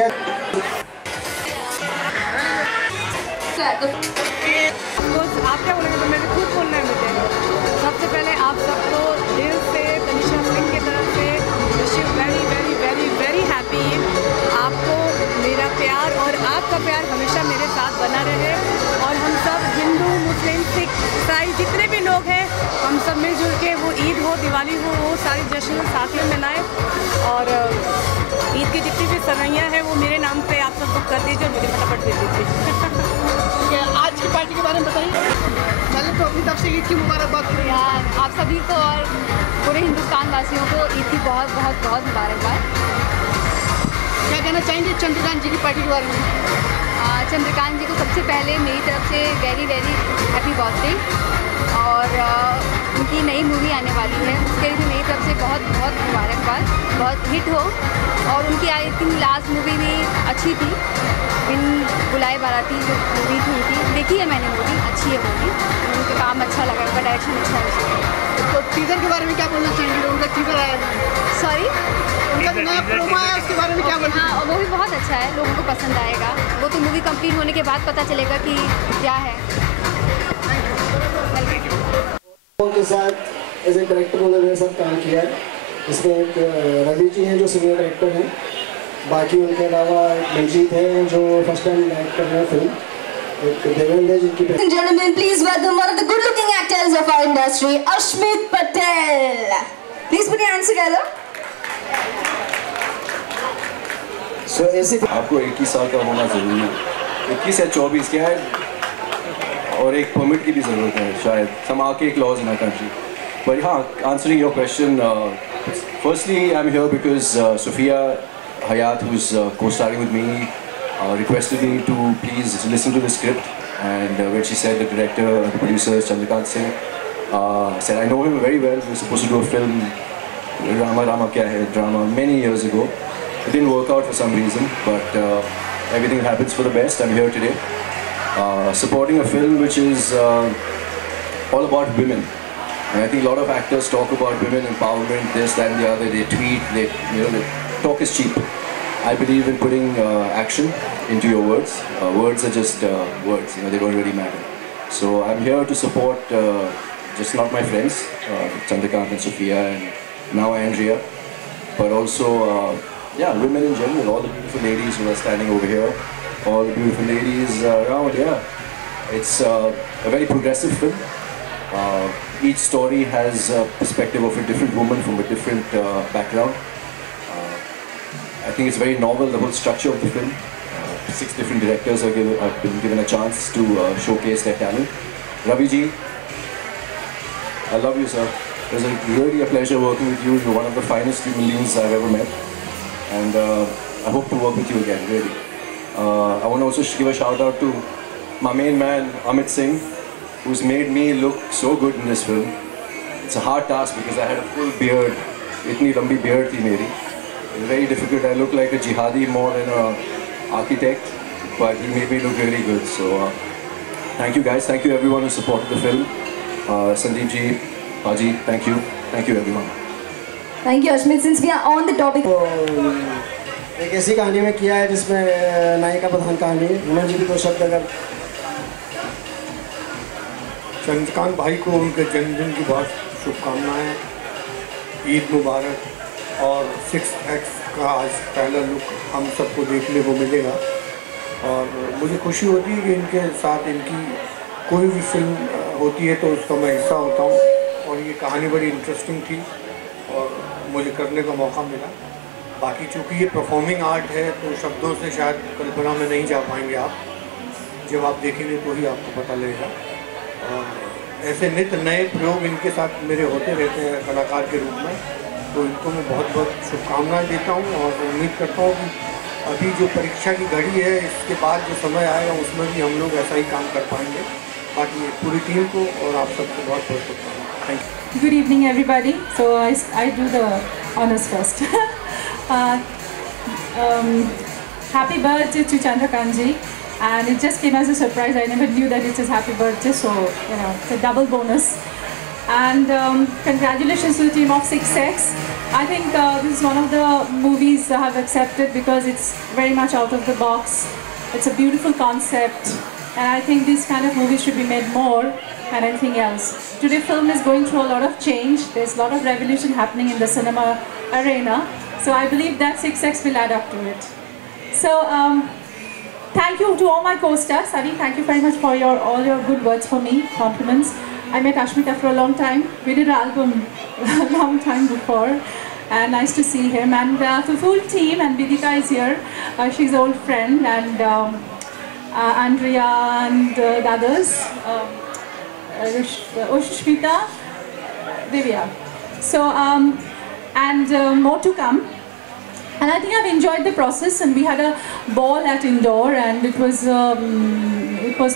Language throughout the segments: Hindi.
आप क्या बोलेंगे? तो मैंने खुद बोलना है मुझे। सबसे पहले आप सबको दिल से तनिषा सिंह की तरफ से wish you very very very very happy Eid. आपको मेरा प्यार और आपका प्यार हमेशा मेरे साथ बना रहे और हम सब हिंदू मुस्लिम सिख ईसाई जितने भी लोग हैं हम सब मिलजुल के वो ईद हो दिवाली हो वो सारी जश्न साथ में मनाएं और ईद की जितनी भी सवैयाँ हैं वो मेरे नाम पे आप सब बुक कर दीजिए और मुझे फटाफट दे दीजिए। आज की पार्टी के बारे में बताइए। पहले तो अपनी तरफ से ईद की मुबारकबाद यार आप सभी को और पूरे हिंदुस्तान वासियों को ईद की बहुत बहुत बहुत मुबारकबाद। क्या कहना चाहेंगे चंद्रकांत जी की पार्टी के बारे में? चंद्रकांत जी को सबसे पहले मेरी तरफ से वेरी वेरी हैप्पी बर्थडे और उनकी नई मूवी आने वाली है उसके लिए भी मेरी तरफ से बहुत बहुत मुबारकबाद, बहुत हिट हो। और उनकी आई थिंक लास्ट मूवी भी अच्छी थी, बिन बुलाए बाराती जो मूवी थी उनकी, देखी है मैंने मूवी, अच्छी है मूवी, उनका काम अच्छा लगा, उनका डायरेक्शन अच्छा है उसमें। तो टीजर के बारे में क्या बोलना चाहेंगे? उनका टीजर आया है, सॉरी उनका जो नया प्रोमो आया उसके बारे में क्या बोलना? हाँ वो भी बहुत अच्छा है, लोगों को पसंद आएगा। वो तो मूवी कंप्लीट होने के बाद पता चलेगा कि क्या है। के साथ एज ए डायरेक्टर उन्होंने मेरे साथ काम किया है। इसमें एक रवि जी हैं जो सीनियर डायरेक्टर हैं, बाकी उनके अलावा मंजीत है जो फर्स्ट टाइम डायरेक्ट कर रहे हैं फिल्म, एक देवेंद्र जिनकी। Gentlemen, please welcome one of the good-looking actors of our industry, Ashmit Patel. Please put your hands together. So ऐसे आपको 21 साल का होना ज़रूरी है, 21 या 24 क्या है, और एक परमिट की भी ज़रूरत है शायद, सम आके एक laws in our country. But हाँ, answering your question, firstly I am here because Sophia Hayat, who's co-starring with me, requested me to please listen to the script, and when she said the director, the producer Chandrakant Singh, said I know him very well. We were supposed to do a film, Rama Kya Hai drama, many years ago. It didn't work out for some reason, but everything happens for the best. I'm here today, supporting a film which is all about women. And I think a lot of actors talk about women empowerment, this, that, and the other. They tweet, they talk is cheap. I believe in putting action into your words. Words are just words, they don't really matter. So I'm here to support just not my friends, Chandrakant and Sophia, and now Andrea, but also women in general, all the beautiful ladies who are standing over here, all the beautiful ladies around. It's a very progressive film. Each story has a perspective of a different woman from a different background. I think it's very novel, the whole structure of the film. 6 different directors have been given a chance to showcase their talent. Ravi ji, I love you, sir. It was really a pleasure working with you. You're one of the finest human beings I've ever met. And I hope to work with you again, really. I want to also give a shout out to my main man, Amit Singh, who's made me look so good in this film. It's a hard task because I had a full beard. Itni lambi beard thi meri. It's very difficult. I look like a jihadi more than an architect, but he made me look really good. So thank you guys. Thank you everyone who supported the film. Sandeep ji, Haji, thank you. Thank you everyone. Thank you, Ashmit. Since we are on the topic, एक ऐसी कहानी में किया है जिसमें नायिका प्रधान कहानी है। मनोज जी भी 2 शब्द अगर। चंद्रकांत भाई को उनके जन्मदिन की बहुत शुभकामनाएं, ईद मुबारक। और 6X का आज पहला लुक हम सबको देखने को मिलेगा और मुझे खुशी होती है कि इनके साथ इनकी कोई भी फिल्म होती है तो उसका मैं हिस्सा होता हूँ। और ये कहानी बड़ी इंटरेस्टिंग थी और मुझे करने का मौका मिला। बाकी चूँकि ये परफॉर्मिंग आर्ट है तो शब्दों से शायद कल्पना में नहीं जा पाएंगे आप, जब आप देखेंगे तो ही आपको पता लगेगा। ऐसे नित्य नए प्रयोग इनके साथ मेरे होते रहते हैं कलाकार के रूप में, तो इनको मैं बहुत बहुत शुभकामनाएं देता हूँ और उम्मीद करता हूँ कि अभी जो परीक्षा की घड़ी है इसके बाद जो समय आएगा उसमें भी हम लोग ऐसा ही काम कर पाएंगे। बाकी पूरी टीम को और आप सबको बहुत बहुत शुभकामनाएं। Thank you. Good evening everybody. So I do the honors first. Happy birthday to Chandrakant ji, and it just came as a surprise. I never knew that it's his happy birthday, so it's a double bonus. And congratulations to the team of 6X. I think this is one of the movies I have accepted because it's very much out of the box. It's a beautiful concept, and I think these kind of movies should be made more than anything else. Today film is going through a lot of change. There's a lot of revolution happening in the cinema arena. So I believe that 6X will add up to it. So thank you to all my co-stars. Savi, thank you very much for all your good words for me, compliments. I met Ashmita for a long time. We did an album a long time before. And nice to see him. And the full team, and Vidita is here. She's an old friend. And Andrea and the others. Ushmita, Divya. So, and more to come. And I think I've enjoyed the process, and we had a ball at Indore, and it was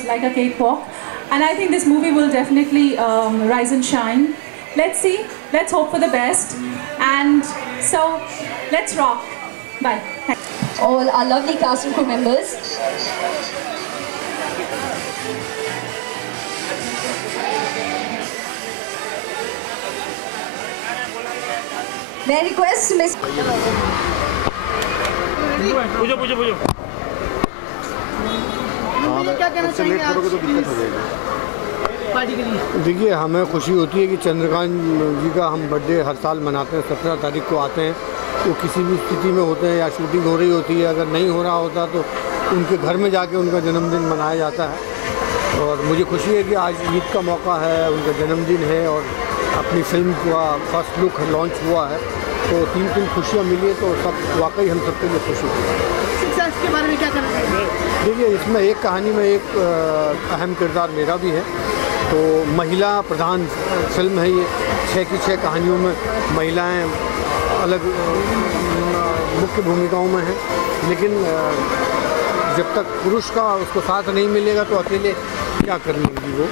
like a cakewalk. And I think this movie will definitely rise and shine. Let's see, let's hope for the best. And so, let's rock. Bye. All our lovely cast and crew members. May I request Miss... पूछो। क्या कहना चाहेंगे आप पार्टी के लिए? देखिए, हमें खुशी होती है कि चंद्रकांत जी का हम बर्थडे हर साल मनाते हैं। 17 तारीख को आते हैं। वो किसी भी स्थिति में होते हैं या शूटिंग हो रही होती है, अगर नहीं हो रहा होता तो उनके घर में जाके उनका जन्मदिन मनाया जाता है। और मुझे खुशी है कि आज ईद का मौका है, उनका जन्मदिन है और अपनी फिल्म का फर्स्ट लुक लॉन्च हुआ है, तो 3 खुशियाँ मिली है, तो सब वाकई हम सबके लिए खुशी है। 6X के बारे में क्या कहना चाहिए? देखिए, इसमें एक कहानी में एक अहम किरदार मेरा भी है। तो महिला प्रधान फिल्म है ये। 6 की 6 कहानियों में महिलाएं अलग मुख्य भूमिकाओं में हैं, लेकिन जब तक पुरुष का उसको साथ नहीं मिलेगा तो अकेले क्या कर लेंगी वो।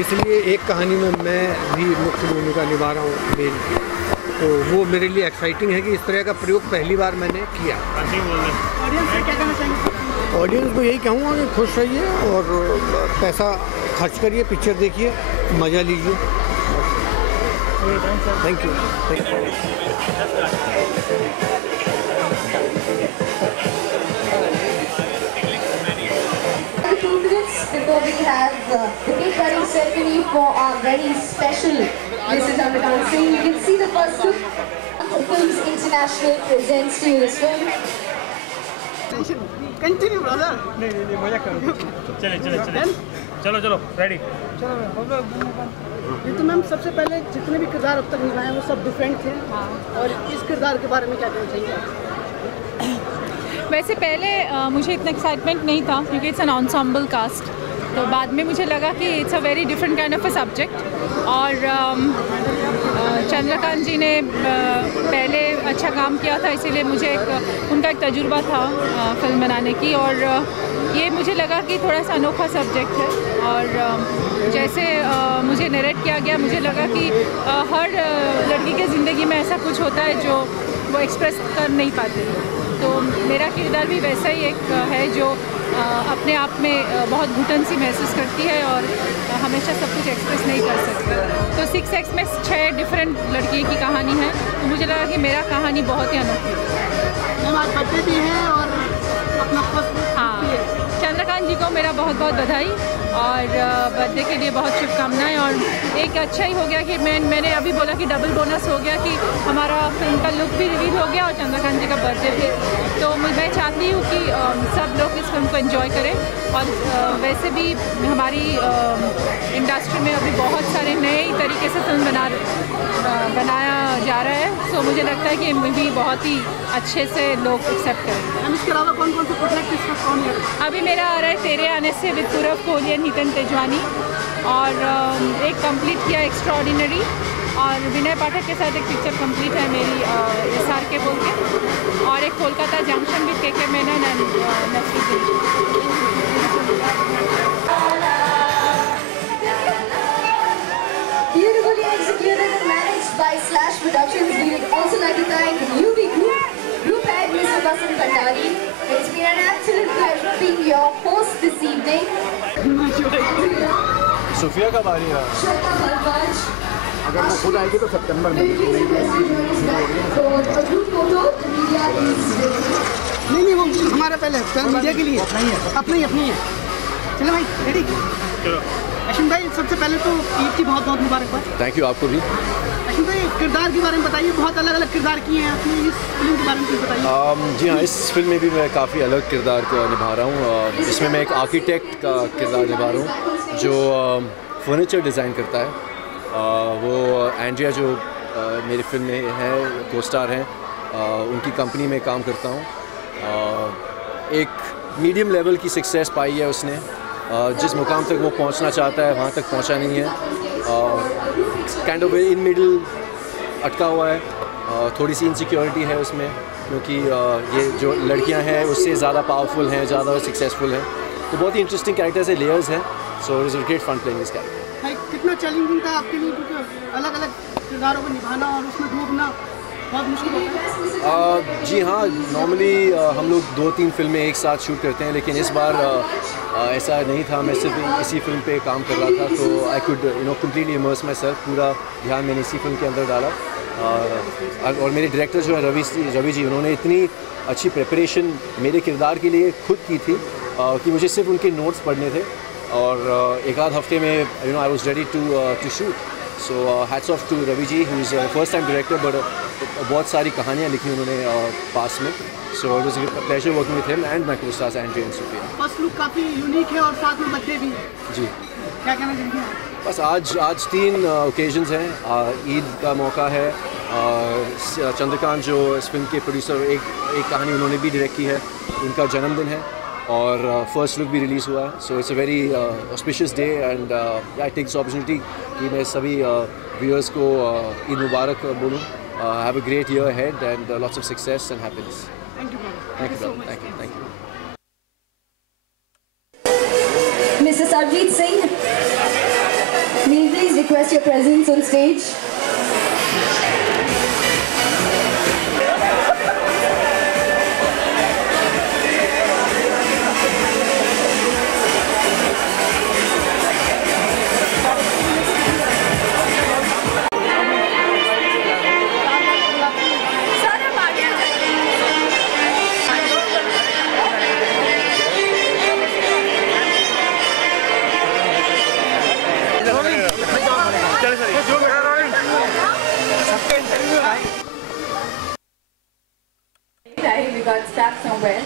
इसलिए एक कहानी में मैं भी मुख्य भूमिका निभा रहा हूँ मेल की, तो वो मेरे लिए एक्साइटिंग है कि इस तरह का प्रयोग पहली बार मैंने किया। ऑडियंस से क्या कहना चाहेंगे? ऑडियंस को यही कहूँगा कि खुश रहिए और पैसा खर्च करिए, पिक्चर देखिए, मज़ा लीजिए। Thank you. Before we have the cake cutting ceremony for our very special Mrs. Chandrakant Singh, you can see the first look. Films International presents to you this film. Continue, brother. नहीं मजा करो। चलो रेडी। ये तो मैम सबसे पहले जितने भी किरदार अब तक निभाए हैं वो सब डिफरेंट थे, और इस किरदार के बारे में क्या कहना चाहिए? वैसे पहले मुझे इतना एक्साइटमेंट नहीं था क्योंकि इट्स एन एन्सेम्बल कास्ट, तो बाद में मुझे लगा कि it's a very different kind of a subject. और चंद्रकांत जी ने पहले अच्छा काम किया था, इसीलिए मुझे उनका एक तजुर्बा था फिल्म बनाने की, और ये मुझे लगा कि थोड़ा सा अनोखा सब्जेक्ट है। और जैसे मुझे नरेट किया गया, मुझे लगा कि हर लड़की के ज़िंदगी में ऐसा कुछ होता है जो वो एक्सप्रेस कर नहीं पाती, तो मेरा किरदार भी वैसा ही एक है जो अपने आप में बहुत घुटन सी महसूस करती है और हमेशा सब कुछ एक्सप्रेस नहीं कर सकती। तो 6X में 6 डिफरेंट लड़की की कहानी है, तो मुझे लगा कि मेरा कहानी बहुत ही अनोखी है। हमारे बच्चे भी हैं और अपना हाँ, चंद्रकांत जी को मेरा बहुत बहुत बधाई और बर्थडे के लिए बहुत शुभकामनाएं। और एक अच्छा ही हो गया कि मैंने अभी बोला कि डबल बोनस हो गया कि हमारा फिल्म का लुक भी रिवील हो गया और चंद्रकांत जी का बर्थडे भी। तो मैं चाहती हूँ कि सब लोग इस फिल्म को एंजॉय करें। और वैसे भी हमारी इंडस्ट्री में अभी बहुत सारे नए तरीके से फिल्म बनाया जा रहा है, तो मुझे लगता है कि मूवी बहुत ही अच्छे से लोग एक्सेप्ट करेंगे। इसके अलावा कौन कौन से प्रोजेक्ट इसका कौन है? अभी मेरा आ रहा है तेरे आने से विद पूरव कोहली एंड हितन तेजवानी, और एक कंप्लीट किया एक्स्ट्राऑर्डिनरी, और विनय पाठक के साथ एक पिक्चर कंप्लीट है मेरी SR के बोल के, और एक Kolkata junction with KK Menon and Naseeruddin. Beautifully executed and managed by Slash Productions. We would also like to thank UV Group Head Mr. Vasant Bhandari. It's been an absolute pleasure being your host this evening. Sophia का बारी है। Shweta Bharadwaj. हो जाएगी तो सितंबर में। नहीं वो हमारा पहले मीडिया के लिए अपना ही है। चलो भाई रेडी। अश्विन भाई सबसे पहले तो ईद की बहुत बहुत मुबारकबाद। थैंक यू, आपको भी। अश्विन भाई किरदार के बारे में बताइए, बहुत अलग अलग किरदार किए हैं आपने, इस फिल्म के बारे में कुछ बताइए। जी हाँ, इस फिल्म में भी मैं काफ़ी अलग किरदार को निभा रहा हूँ। इसमें मैं एक आर्किटेक्ट का किरदार निभा रहा हूँ जो फर्नीचर डिज़ाइन करता है। वो एंड्रिया जो मेरी फिल्म में है, को स्टार हैं, उनकी कंपनी में काम करता हूँ। एक मीडियम लेवल की सक्सेस पाई है उसने। जिस मुकाम तक वो पहुंचना चाहता है वहाँ तक पहुंचा नहीं है। काइंड ऑफ इन मिडल अटका हुआ है। थोड़ी सी इनसिक्योरिटी है उसमें, क्योंकि ये जो लड़कियां हैं उससे ज़्यादा पावरफुल हैं, ज़्यादा सक्सेसफुल हैं। तो बहुत ही इंटरेस्टिंग कैरेक्टर्स है, लेयर्स हैं। So it is a great fun playing this character. कितना चैलेंजिंग था आपके लिए, क्योंकि अलग अलग किरदारों को निभाना और उसमें डूबना बहुत मुश्किल होता है? जी हाँ, नॉर्मली हम लोग 2-3 फिल्में एक साथ शूट करते हैं, लेकिन इस बार ऐसा नहीं था। मैं सिर्फ इसी फिल्म पे काम कर रहा था, तो I could completely immerse my self. पूरा ध्यान मैंने इसी फिल्म के अंदर डाला। और मेरे डायरेक्टर जो है रवि जी, उन्होंने इतनी अच्छी प्रिपरेशन मेरे किरदार के लिए खुद की थी कि मुझे सिर्फ उनके नोट्स पढ़ने थे और एक आध हफ्ते में I was ready to shoot. So hats off to Ravi ji, who is first time director, but बहुत सारी कहानियाँ लिखी उन्होंने पास में। So it was a pleasure working with him and my co-stars Andrea and Sophia. First look काफ़ी यूनिक है और साथ में बर्थडे भी। जी, क्या कहना चाहेंगे? बस आज 3 ओकेजन्स हैं। ईद का मौका है। चंद्रकांत जो इस फिल्म के प्रोड्यूसर, एक कहानी उन्होंने भी डायरेक्ट की है, उनका जन्मदिन है और फर्स्ट लुक भी रिलीज़ हुआ है। So it's a very auspicious day and I take this opportunity कि मैं सभी व्यूअर्स को ईद मुबारक बोलूँ। Have a great year ahead and lots of success and happiness. Thank you brother. Thank you. Mr. Sarjeet Singh, may we please request your presence on stage? We got stuck somewhere,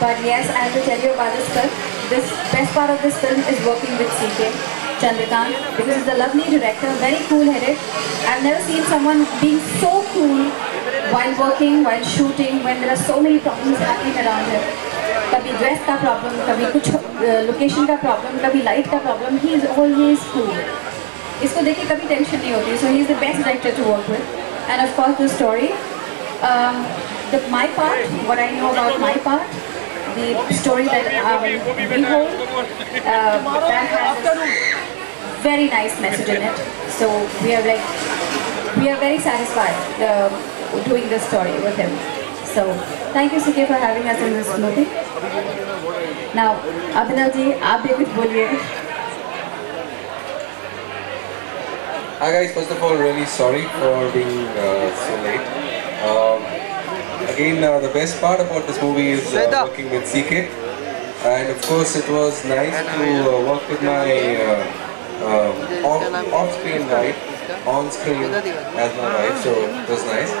but yes, I have to tell you about this film. This best part of this film is working with CK Chandrakant, because he's a lovely director, very cool-headed. I've never seen someone being so cool while working, while shooting, when there are so many problems happening around him. कभी ड्रेस का प्रॉब्लम, कभी कुछ लोकेशन का प्रॉब्लम, कभी लाइट का problem. He is always cool. इसको देख के कभी टेंशन नहीं होती. So he is the best director to work with. And of course the story. My part, what I know about my part, the story that we hold, that has a very nice message in it. So we are very satisfied doing this story with him. So thank you CK for having us in this movie. Now Abhinav ji, आप भी कुछ बोलिए. Hi guys, first of all, really sorry for being so late. Again, the best part about this movie is working with CK, and of course it was nice to work with my off-screen wife, on-screen as my wife, so it was nice,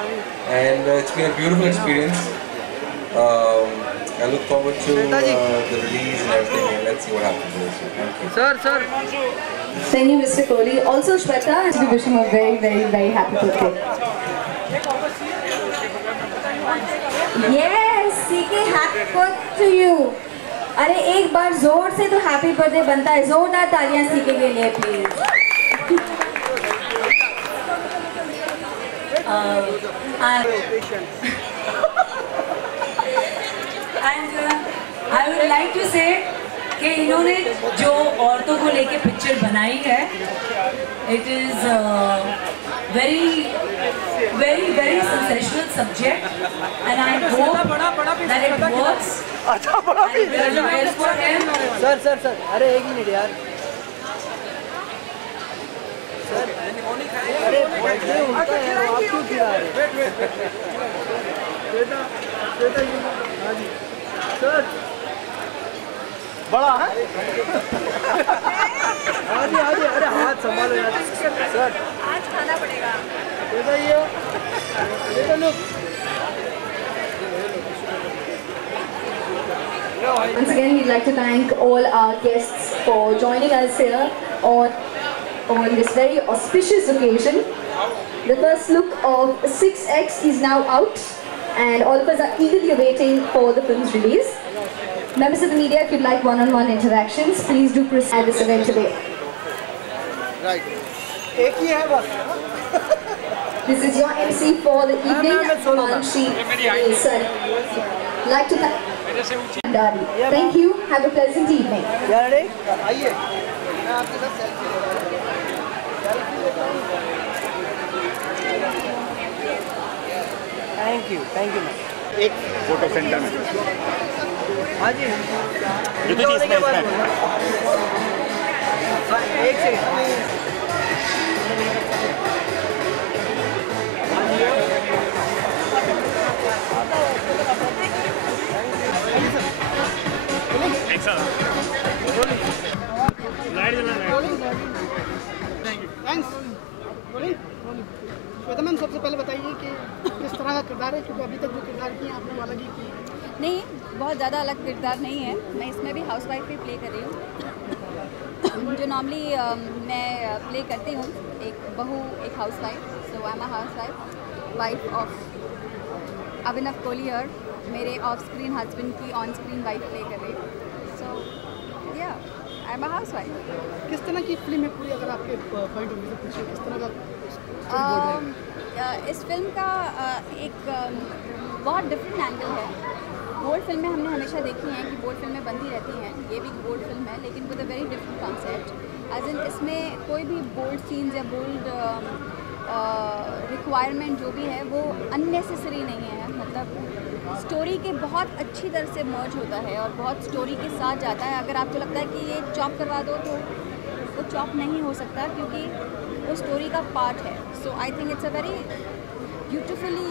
and it's been a beautiful experience. I look forward to the release and everything, and let's see what happens with this. Thank you. Sir. Thank you, Mr. Kohli. Also, Shweta, we wish him a very, very, very happy birthday. Yes, CK, happy birthday to you. अरे एक बार जोर से तो हैप्पी बर्थडे बनता है. जोरदार तालियां CK के लिए please. And I would like to say कि इन्होंने जो औरतों को लेके पिक्चर बनाई है, it is very sensational subject, and I hope that it works. And very well for him. Sir, अरे एक मिनट यार. बड़ा है अरे हाथ संभालो यार सर, आज खाना पड़ेगा। Once again, we'd like to thank all our guests for joining us here on this very auspicious occasion. The first look of 6X is now out, and all of us are eagerly awaiting for the film's release. Members of the media, if you'd like one-on-one interactions, please do proceed at this event today. Right. एक ही है बस. This is your MC for the evening, Manshi Sir. Like to thank Dari. Thank you. Have a pleasant evening. आइए. मैं आपके साथ सेल्फी थैंक यू मैम. एक फोटो सेंटर में हाँ जी. होने के बाद एक सेकंड. श्वेता मैम, सबसे पहले बताइए कि किस तरह का किरदार है, क्योंकि अभी तक जो किरदार किए आपने वो अलग ही किए. नहीं, बहुत ज़्यादा अलग किरदार नहीं है. मैं इसमें भी हाउसवाइफ भी प्ले कर रही हूँ, जो नॉर्मली मैं प्ले करती हूँ, एक बहू, एक housewife. So I am a housewife, wife of Abhinav Kohli, मेरे ऑफ स्क्रीन हस्बैंड की ऑन स्क्रीन वाइफ प्ले कर रही हूँ. सो या आई एम अ हाउसवाइफ. किस तरह की फिल्म है पूरी, अगर आपके पॉइंट ऑफ व्यू से पूछिए किस तरह का इस फिल्म का एक बहुत डिफरेंट एंगल है. बोल्ड फिल्में हमने हमेशा देखी हैं कि बोल्ड फिल्में बनती रहती हैं, ये भी बोल्ड फिल्म है लेकिन with a very different concept. As in इसमें कोई भी बोल्ड सीन्स या बोल्ड रिक्वायरमेंट जो भी है वो अननेसेसरी नहीं है. मतलब स्टोरी के बहुत अच्छी तरह से मर्ज होता है और बहुत स्टोरी के साथ जाता है. अगर आपको लगता है कि ये चॉप करवा दो तो वो चॉप नहीं हो सकता, क्योंकि वो स्टोरी का पार्ट है. So I think it's a very beautifully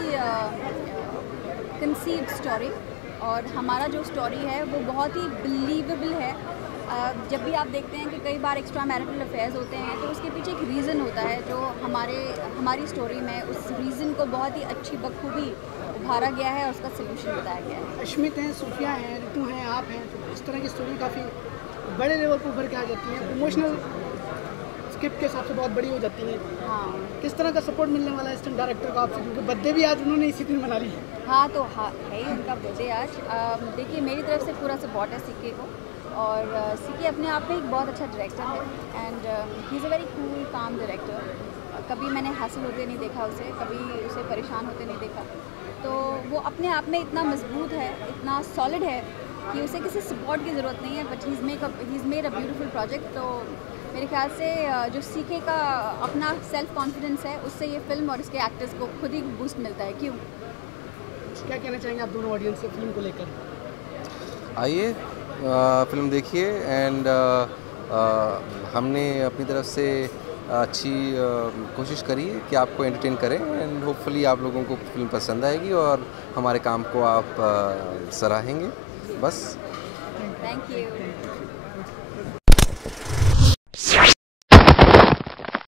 conceived story, और हमारा जो स्टोरी है वो बहुत ही बिलीवेबल है. जब भी आप देखते हैं कि कई बार एक्स्ट्रा मैरिटल अफेयर्स होते हैं तो उसके पीछे एक रीज़न होता है, जो हमारी स्टोरी में उस रीज़न को बहुत ही अच्छी बखूबी उभारा गया है और उसका सोल्यूशन बताया गया है. अश्मित हैं, सूफिया हैं, ऋतु हैं, आप हैं, तो इस तरह की स्टोरी काफ़ी बड़े लेवल पर उभर के आ जाती हैं, इमोशनल स्क्रिप्ट के हिसाब से बहुत बड़ी हो जाती है. हाँ, किस तरह का सपोर्ट मिलने वाला है असिस्टेंट डायरेक्टर को आपसे, क्योंकि बर्थडे भी आज उन्होंने इसी दिन मना ली है. हाँ, तो हाँ है ही उनका बर्थडे आज. देखिए, मेरी तरफ से पूरा सपोर्ट है सीके को, और सीके अपने आप में एक बहुत अच्छा डायरेक्टर है, and he is a very cool काम डायरेक्टर. कभी मैंने हासिल होते नहीं देखा उसे, कभी उसे परेशान होते नहीं देखा. तो वो अपने आप में इतना मजबूत है, इतना सॉलिड है कि उसे किसी सपोर्ट की ज़रूरत नहीं है. But he is made a beautiful project. तो मेरे ख्याल से जो सीके का अपना सेल्फ कॉन्फिडेंस है, उससे ये फिल्म और इसके एक्टर्स को खुद ही बूस्ट मिलता है. क्यों, क्या कहना चाहेंगे आप दोनों ऑडियंस से फिल्म को लेकर? आइए, फिल्म देखिए, एंड हमने अपनी तरफ से अच्छी कोशिश करी है कि आपको एंटरटेन करें, एंड होपफुली आप लोगों को फिल्म पसंद आएगी और हमारे काम को आप सराहेंगे. बस, थैंक यू.